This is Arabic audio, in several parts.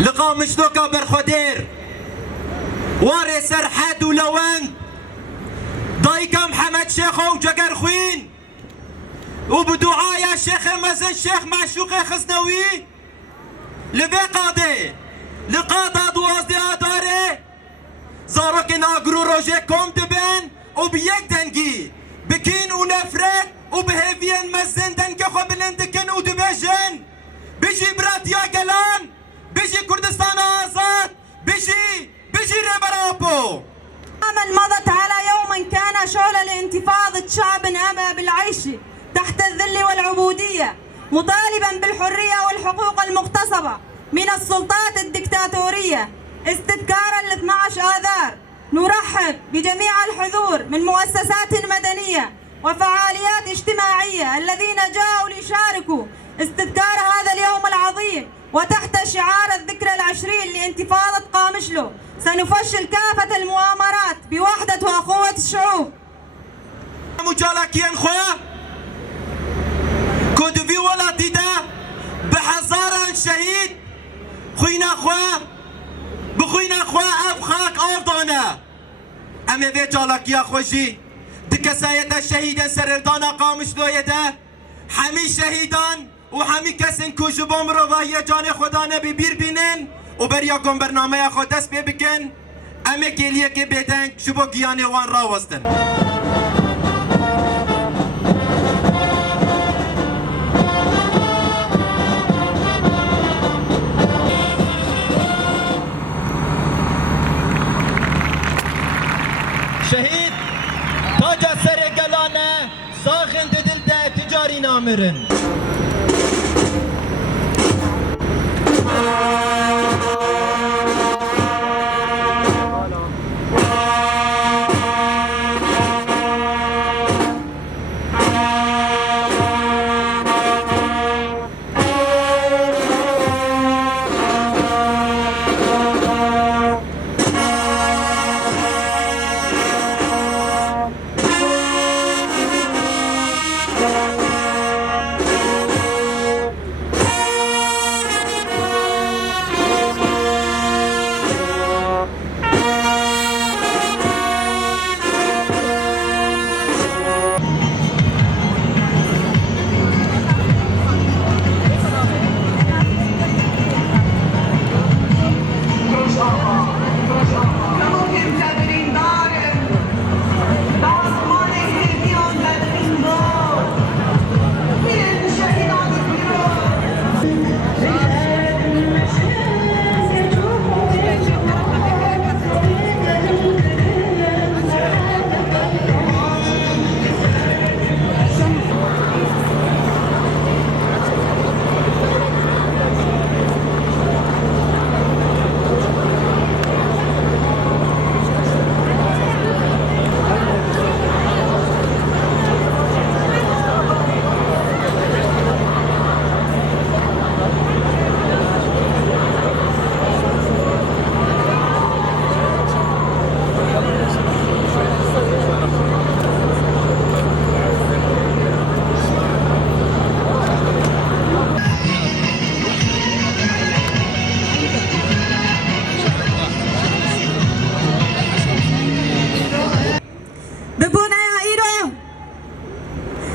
لقامش دوكا برخودير واري سرحات ولوان ضايقة محمد شيخو وجقر خوين وبدعاء شيخ مزن شيخ معشوق خزنوي لبي قاضي لقاضي دوازدي اداري زارك ناقرو روجي كوم دبن وبيك دنجي بكين ونفرت وبهيفين مزن دنجي خو بلندكن ودبجن بيجي برات يا جلان بيجي كردستان آزاد بيجي ريبرابو. عمل مضت على يوم كان شعلة لانتفاضة شعب أبى بالعيش تحت الذل والعبودية مطالبا بالحرية والحقوق المغتصبة من السلطات الدكتاتورية. استذكارا ل 12 آذار نرحب بجميع الحضور من مؤسسات مدنية وفعاليات اجتماعية الذين جاءوا ليشاركوا استذكار هذا اليوم العظيم، وتحت شعار الذكرى العشرين لانتفاضة قامشلو سنفشل كافة المؤامرات بوحدة وأخوة الشعوب. مجالكين خويا كودفي ولا تيدا بحزارة شهيد خوينا خويا بخوينا خويا أبخاك أرضنا أمي في جالك يا خوشي دكساية الشهيدة سردانا قامشلو يدا حمي شهيدان وحمي كسن كوجبهم رضايا جاني خدانا ببير بينن وبريا قم برنامه خود دست ببکن امه گلیه که بیدن شبو گیانه وان را وستن. شهید تاج سر گلانه ساخن دل ده تجاری نامرن.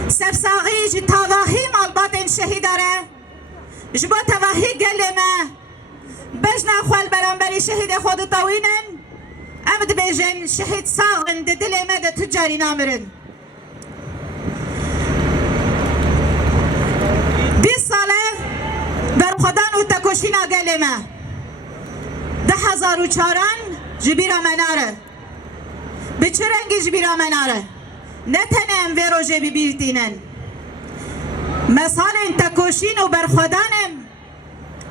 سرساغی تواهی مالبات شهید داره جبا تواهی گلمه بجنا خوال برانبری شهید خود طوینن امد بیجن شهید ساغن ده دل امد تجاری نامرن 20 ساله بر خودان و تکوشینا گلمه 10,004 جبیرا مناره به چه رنگی جبیرا مناره نه تنم و روژه ببیرتینن مثال تکوشین و برخودانم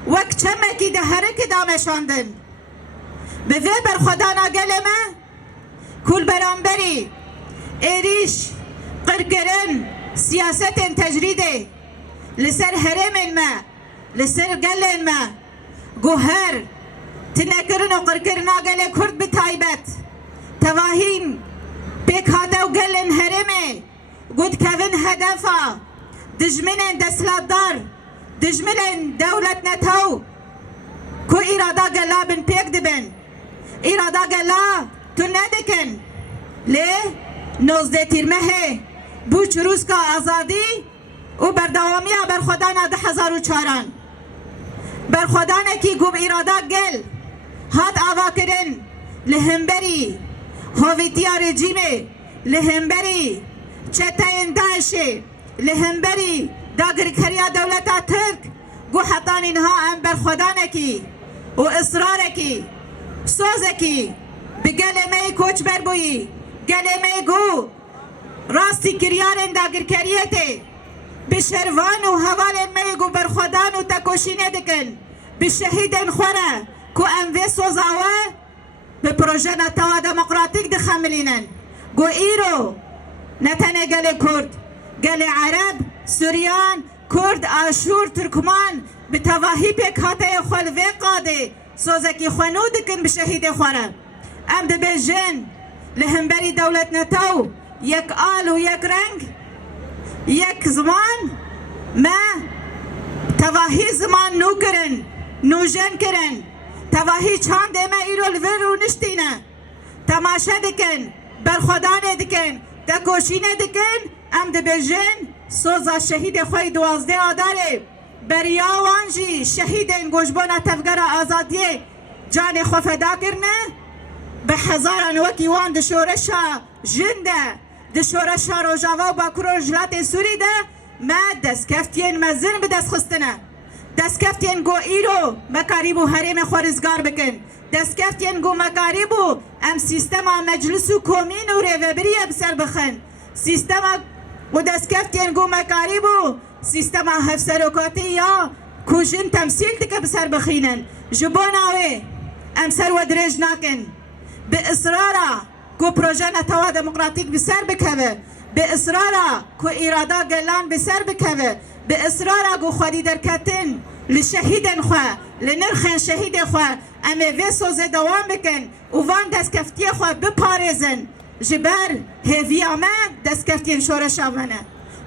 وقت چمکی ده هرکی دامشاندن به وی برخودانا گلمه کل برانبری ایریش قرقرن سیاست تجریده لسر هرم ما لسر قلن ما جوهر تنكرن وقركرنا قال كرد بتايبت تواهين بك هذا وقلن هرمي قد كفن هدفا دجمنن دسلات دار دجمنن دولة نتو كو إرادة قلا بن بيك دبن إرادة قلا تندكن ليه نوزده تیرمه بو چروز کا آزادی و بردوامی بر خدا نده 1004 بر خدا نکی گوب ایراده گل هات آوا کرن لهمبری هویتیا رژیمه لهمبری چتاین داعشه لهمبری داگرکریا دولتا ترک گو حتان اینها ام بر خدا نکی و اصرارکی سوزکی بگلمه کوچ بر بویی گلمه گو راستی کریارن داگرکریته به شروان و حوال میگو بر خدان و تکوشینه دکن به شهیدن خوره کو انوی سوزاوه به پروژه نتوا دموکراتیک دخملینن گو ایرو نتنه گل کرد گل عرب سوریان کرد آشور ترکمان به تواهی بکاته خلوه قاده سوزکی خونو دکن به شهید خوره ام ده بیجن لهمبری دولت نتو یک آل و یک رنگ یک زمان ما تواهی زمان نو کرن نو جن کرن تواهی چاند ما ایرو الور و نشتینه تماشا دکن برخودانه دکن تکوشینه دکن ام ده بیجن سوزا شهید خوی 12 آداره بریا وانجی شهید گوشبان تفگر آزادیه جان خو فدا کرنه به هزاران وکی وان ده شورشا جنده ده شورشا روژاوا و باکرو جلات سوری ده ما دست کفتین مزن به دست خستنه دست کفتین گو ایرو مکاریبو حریم خورزگار بکن دست کفتین گو مکاریبو ام سیستم مجلس و کومین و ریوبری بسر بخن سیستم و دست کفتین گو مکاریبو سیستم هفسروکاتی یا کوژن تمثیل دکه بسر بخینن جبوناوی ام سر و درج ناکن به اصرارا کو پروژه نتوا دموکراتیک بسر بکوه به اصرارا کو ایرادا گلان بسر بکوه به اصرارا کو خودی درکتن لشهیدن خواه لنرخن شهید خواه امه وی سوزه دوام بکن و وان دست کفتی خواه بپارزن جبر هیوی آمد دست کفتی شورش آمنه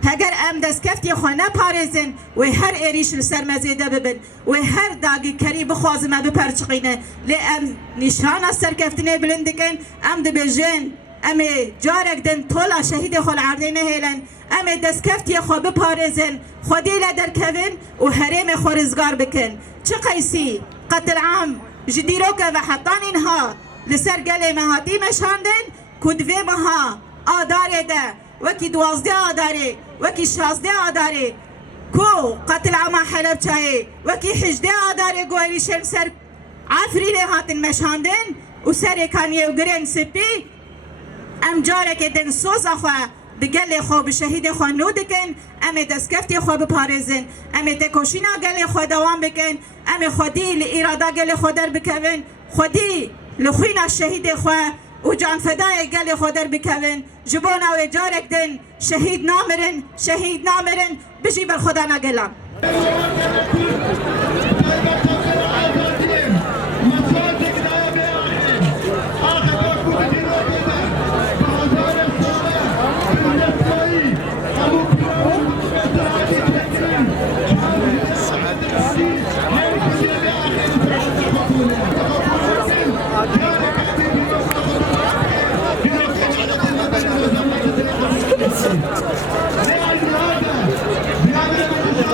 هگر ام دست کفتی خواه نپارزن و هر ایریش لسر مزیده ببن و هر داگی کری بخوازمه بپرچقینه لی ام نشان سر کفتنه بلندکن ام ده بجن ام جارک دن طولا شهید خال عرده نهیلن ام دست کفتی خواه بپارزن خودی لدرکوین و حریم خورزگار بکن چه قیسی قتل عام جدیرو که و حتان اینها لسر گل مهاتی مشاندن کدوی مها آداره ده وکی 12 آداره وکی 16 آداره کو قتل عام حلب چایه وکی 18 آداره گوهریشن سر عفری هاتن مشاندن و سر کانیه و گرین سپی ام جاره که دن سوز خواه بگل خواه بشهید خواه نو دکن ام دستکفتی خواه بپارزن ام دکوشینا گل خواه دوام بکن ام خودی لإراده گل خواه در بکون خودی لخوینا شهید خواه و جان فدای گل خود در بکوین جبونا و جارک دن شهید نامرن بجی بر خدا نگلم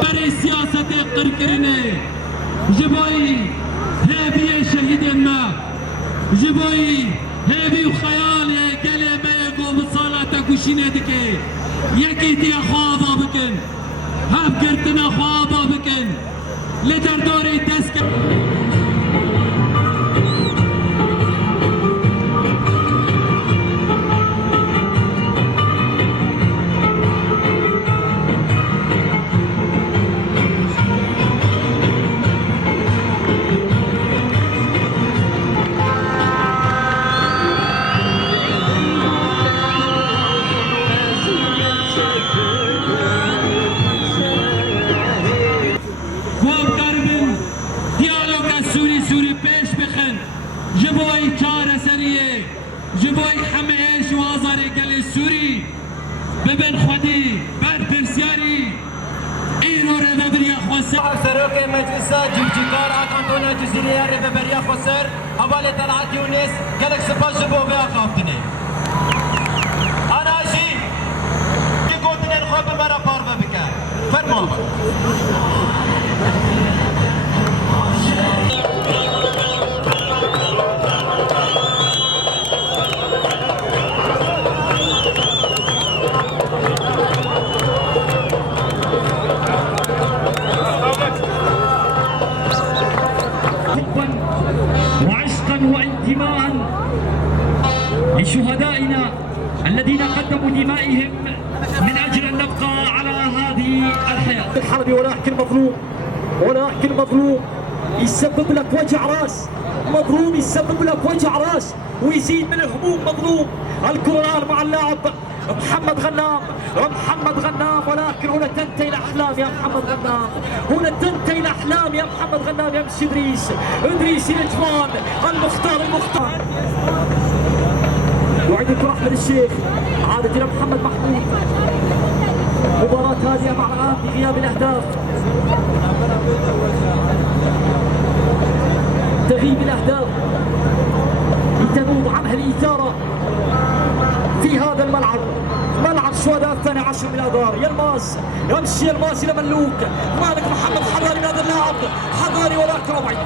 برای سیاست قرقرینه جبایی هبی شهید ما جبایی هبی و خیال کلمه گو بصالات کشینه دکه یکی تی خوابا بکن هم گرتنا خوابا بکن لدر دوری دست سروک مجلس جیبجیکار آکانتون جزیره ریبریا خسر حواله طلعت یونس گلک سپاس جبو به آقافتنه آناشی که گوتنین خوب مرا پارو بکن فرما وعشقا وانتماء لشهدائنا الذين قدموا دمائهم من اجل ان نبقى على هذه الحياه. الحربي ولكن مظلوم يسبب لك وجع راس، مظلوم يسبب لك وجع راس ويزيد من الهموم. مظلوم الكرة الآن مع اللاعب محمد غنام ولكن هنا تنتهي الأحلام يا محمد غنام، هنا تنتهي الأحلام يا محمد غنام. يمشي إدريس الجوان المختار وعيد الكرة أحمد الشيخ، عادة إلى محمد محمود. مباراة هادئة مع الآن بغياب الأهداف، تغيب الأهداف لتنوب عنها الإثارة في هذا الملعب، ملعب الشهداء الثاني عشر من آذار. يلماس يمشي يلماس إلى ملوك، مالك محمد حضاري. هذا اللاعب حضاري ولكن بعيد.